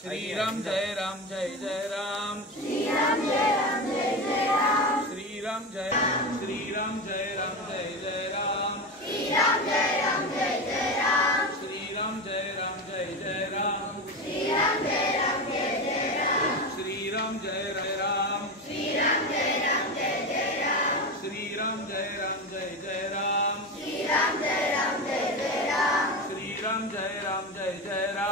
Shri Ram Jai Ram Jai Jai Ram Shri Ram Jai Ram Jai Jai Ram Shri Ram Jai Ram Jai Jai Ram Shri Ram Jai Ram Jai Jai Ram Shri Ram Jai Ram Jai Jai Ram Shri Ram Jai Ram Jai Jai Ram Shri Ram Jai Ram Shri Ram Jai Ram Jai Jai Ram Shri Ram Jai Ram Jai Jai Ram Shri Ram Jai Ram Jai Jai Ram Shri Ram Jai Ram Jai Jai Ram